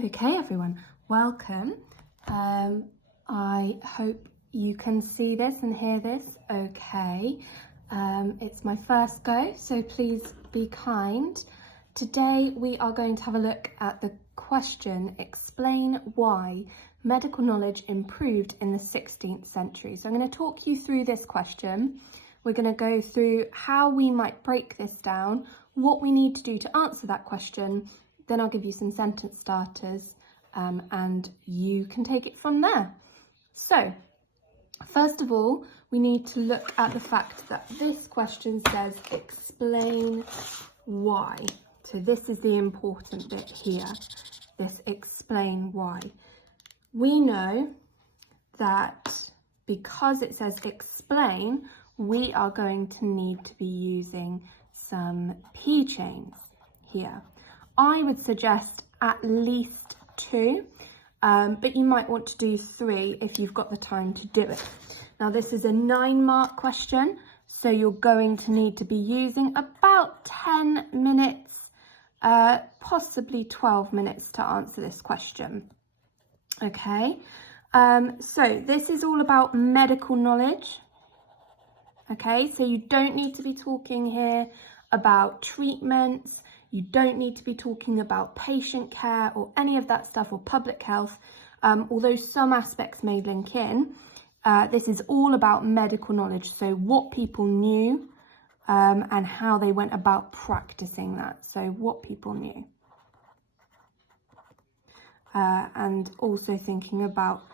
Okay, everyone, welcome. I hope you can see this and hear this okay. It's my first go, so please be kind. Today we are going to have a look at the question, explain why medical knowledge improved in the 16th century. So I'm going to talk you through this question. We're going to go through how we might break this down, what we need to do to answer that question. Then I'll give you some sentence starters and you can take it from there. So, first of all, we need to look at the fact that this question says explain why. So this is the important bit here, this explain why. We know that because it says explain, we are going to need to be using some P chains here. I would suggest at least 2, but you might want to do 3 if you've got the time to do it. Now this is a 9-mark question, so you're going to need to be using about 10 minutes, possibly 12 minutes to answer this question. Okay, so this is all about medical knowledge. Okay, so you don't need to be talking here about treatments. You don't need to be talking about patient care or any of that stuff or public health, although some aspects may link in. This is all about medical knowledge, so what people knew and how they went about practicing that. So what people knew. And also thinking about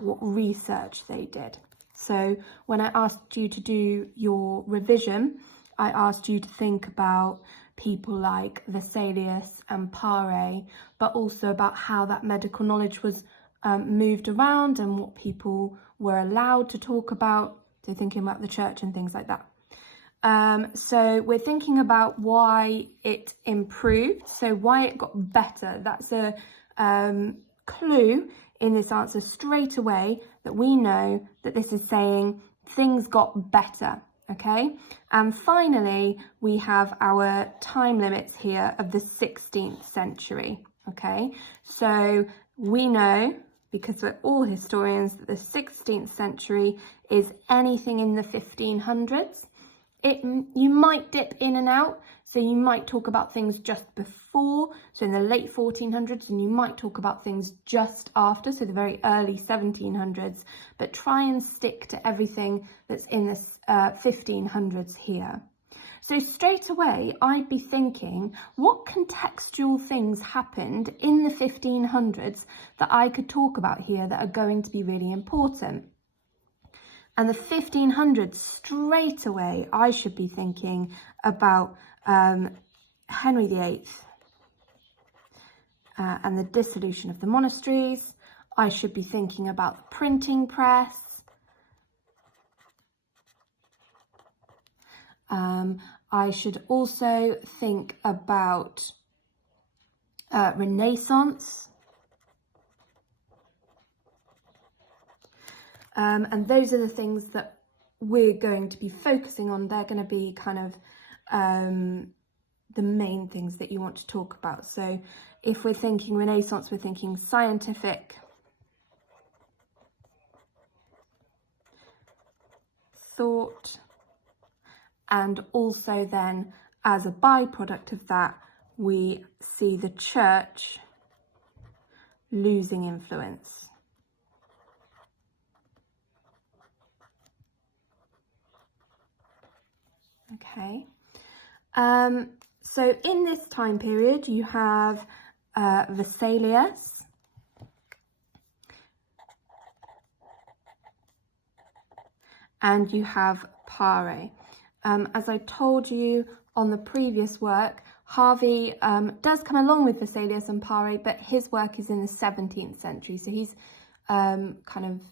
what research they did. So when I asked you to do your revision, I asked you to think about people like Vesalius and Paré, but also about how that medical knowledge was moved around and what people were allowed to talk about. So thinking about the church and things like that. So we're thinking about why it improved, so why it got better. That's a clue in this answer straight away that we know that this is saying things got better. Okay, and finally we have our time limits here of the 16th century. Okay, so we know, because we're all historians, that the 16th century is anything in the 1500s. You might dip in and out, so you might talk about things just before, so in the late 1400s, and you might talk about things just after, so the very early 1700s, but try and stick to everything that's in the 1500s here. So straight away, I'd be thinking, what contextual things happened in the 1500s that I could talk about here that are going to be really important? And the 1500s, straight away, I should be thinking about Henry VIII and the dissolution of the monasteries. I should be thinking about the printing press. I should also think about Renaissance. And those are the things that we're going to be focusing on. They're going to be kind of the main things that you want to talk about. So if we're thinking Renaissance, we're thinking scientific thought, and also then as a byproduct of that, we see the church losing influence. Okay, so in this time period you have Vesalius, and you have Paré. As I told you on the previous work, Harvey does come along with Vesalius and Paré, but his work is in the 17th century, so he's kind of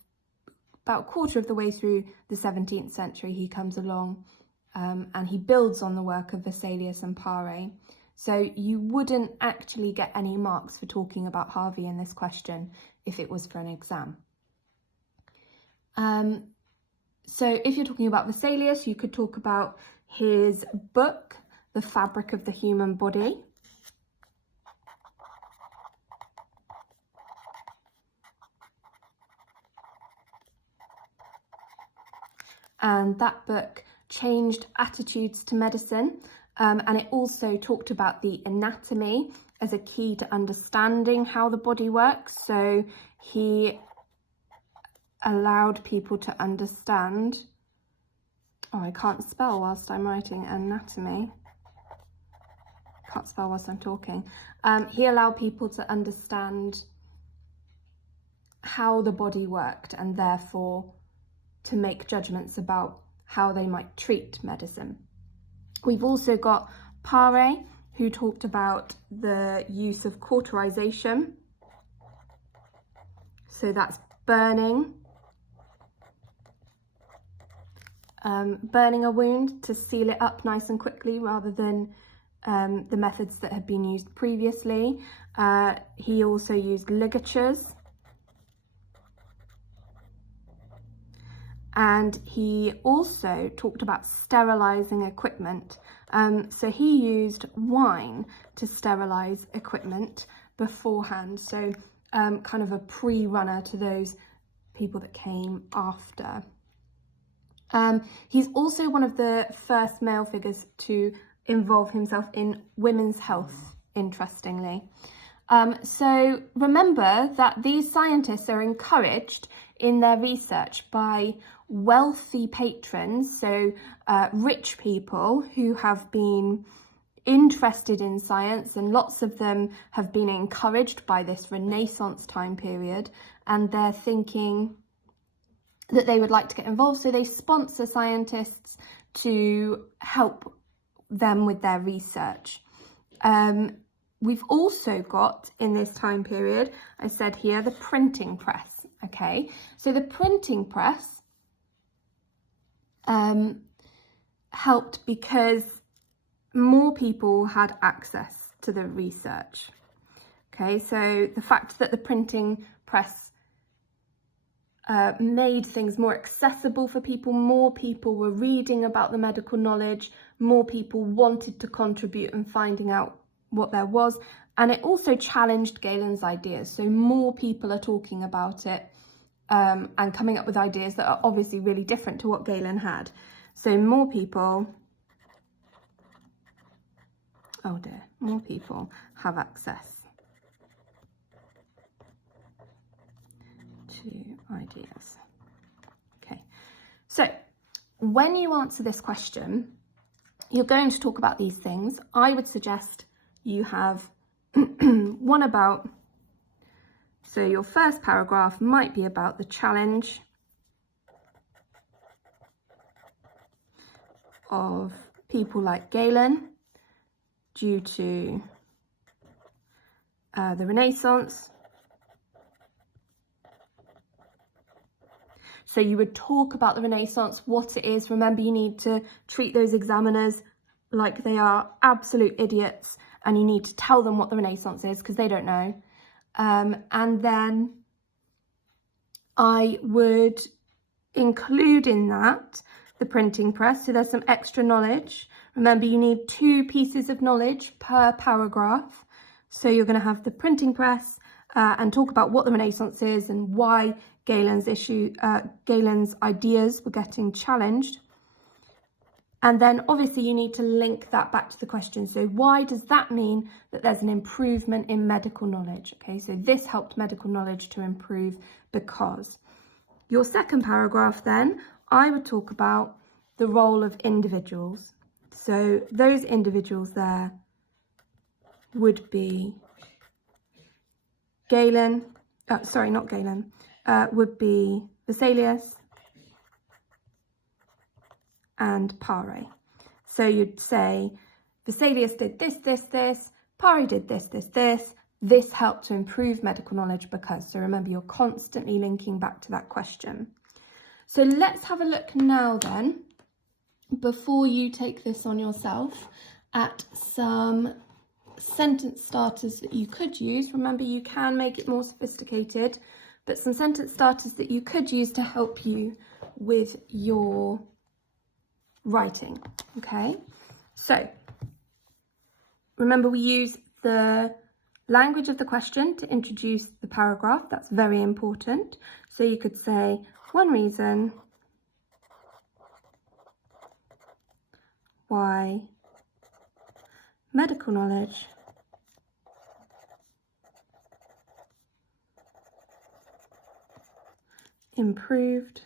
about a quarter of the way through the 17th century he comes along. And he builds on the work of Vesalius and Paré. So you wouldn't actually get any marks for talking about Harvey in this question if it was for an exam. So if you're talking about Vesalius, you could talk about his book, The Fabric of the Human Body. and that book changed attitudes to medicine, and it also talked about the anatomy as a key to understanding how the body works. So he allowed people to understand, I can't spell whilst I'm writing, anatomy. Can't spell whilst I'm talking. He allowed people to understand how the body worked and therefore to make judgments about how they might treat medicine. We've also got Pare, who talked about the use of cauterization. So that's burning a wound to seal it up nice and quickly rather than the methods that had been used previously. He also used ligatures, and he also talked about sterilizing equipment. So he used wine to sterilize equipment beforehand, so kind of a pre-runner to those people that came after. He's also one of the first male figures to involve himself in women's health, interestingly. So remember that these scientists are encouraged in their research by wealthy patrons, so rich people who have been interested in science, and lots of them have been encouraged by this Renaissance time period, and they're thinking that they would like to get involved, so they sponsor scientists to help them with their research. We've also got, in this time period, I said here, the printing press, okay? So the printing press helped because more people had access to the research, okay? So the fact that the printing press made things more accessible for people, more people were reading about the medical knowledge, more people wanted to contribute and finding out what there was, and it also challenged Galen's ideas. So more people are talking about it and coming up with ideas that are obviously really different to what Galen had. So more people, oh dear, more people have access to ideas. Okay, so when you answer this question, you're going to talk about these things. I would suggest you have one about, so your first paragraph might be about the challenge of people like Galen due to the Renaissance. So you would talk about the Renaissance, what it is. Remember, you need to treat those examiners like they are absolute idiots, and you need to tell them what the Renaissance is because they don't know. And then I would include in that the printing press. So there's some extra knowledge. Remember, you need 2 pieces of knowledge per paragraph. So you're going to have the printing press and talk about what the Renaissance is and why Galen's ideas were getting challenged. And then obviously you need to link that back to the question. So why does that mean that there's an improvement in medical knowledge? Okay, so this helped medical knowledge to improve because. Your second paragraph then, I would talk about the role of individuals. So those individuals there would be Galen, would be Vesalius and Pare. So you'd say Vesalius did this, this, this, Pare did this, this, this. This helped to improve medical knowledge because. So remember, you're constantly linking back to that question. So let's have a look now then, before you take this on yourself, at some sentence starters that you could use. Remember, you can make it more sophisticated, but some sentence starters that you could use to help you with your writing. Okay, so remember, we use the language of the question to introduce the paragraph. That's very important. So you could say, one reason why medical knowledge improved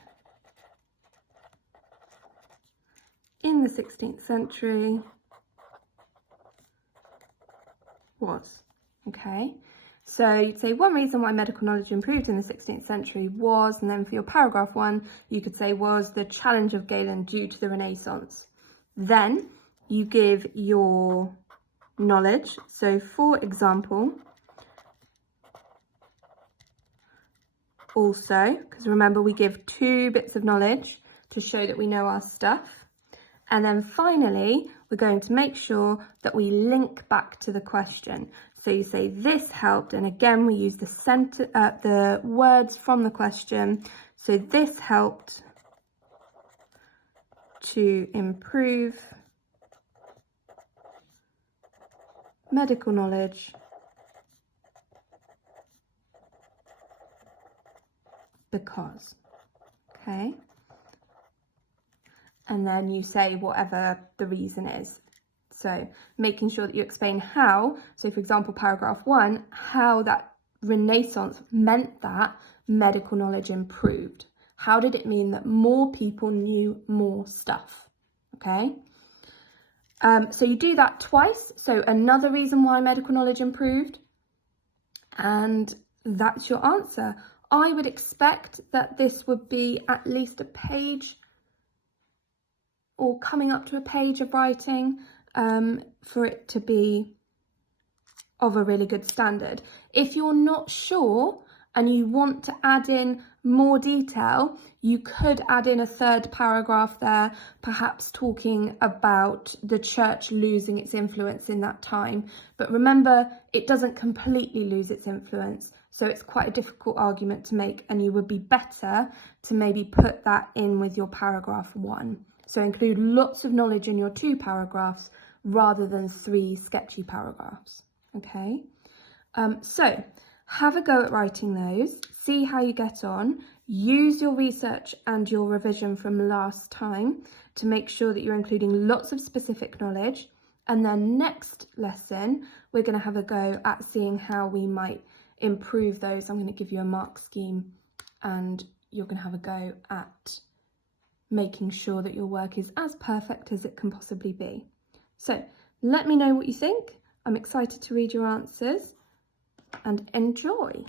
in the 16th century was. Okay, so you'd say one reason why medical knowledge improved in the 16th century was, and then for your paragraph 1 you could say was the challenge of Galen due to the Renaissance. Then you give your knowledge. So for example, also, because remember we give 2 bits of knowledge to show that we know our stuff. And then finally, we're going to make sure that we link back to the question. So you say this helped, and again we use the words from the question. So this helped to improve medical knowledge because. Okay. And then you say whatever the reason is. So making sure that you explain how, so for example, paragraph 1, how that Renaissance meant that medical knowledge improved. How did it mean that more people knew more stuff? Okay. So you do that twice. So another reason why medical knowledge improved. And that's your answer. I would expect that this would be at least a page or coming up to a page of writing for it to be of a really good standard. If you're not sure and you want to add in more detail, you could add in a 3rd paragraph there, perhaps talking about the church losing its influence in that time. But remember, it doesn't completely lose its influence, so it's quite a difficult argument to make, and you would be better to maybe put that in with your paragraph 1. So include lots of knowledge in your 2 paragraphs rather than 3 sketchy paragraphs. Okay, so have a go at writing those, see how you get on, use your research and your revision from last time to make sure that you're including lots of specific knowledge. And then next lesson, we're going to have a go at seeing how we might improve those. I'm going to give you a mark scheme and you're going to have a go at making sure that your work is as perfect as it can possibly be. So let me know what you think. I'm excited to read your answers and enjoy.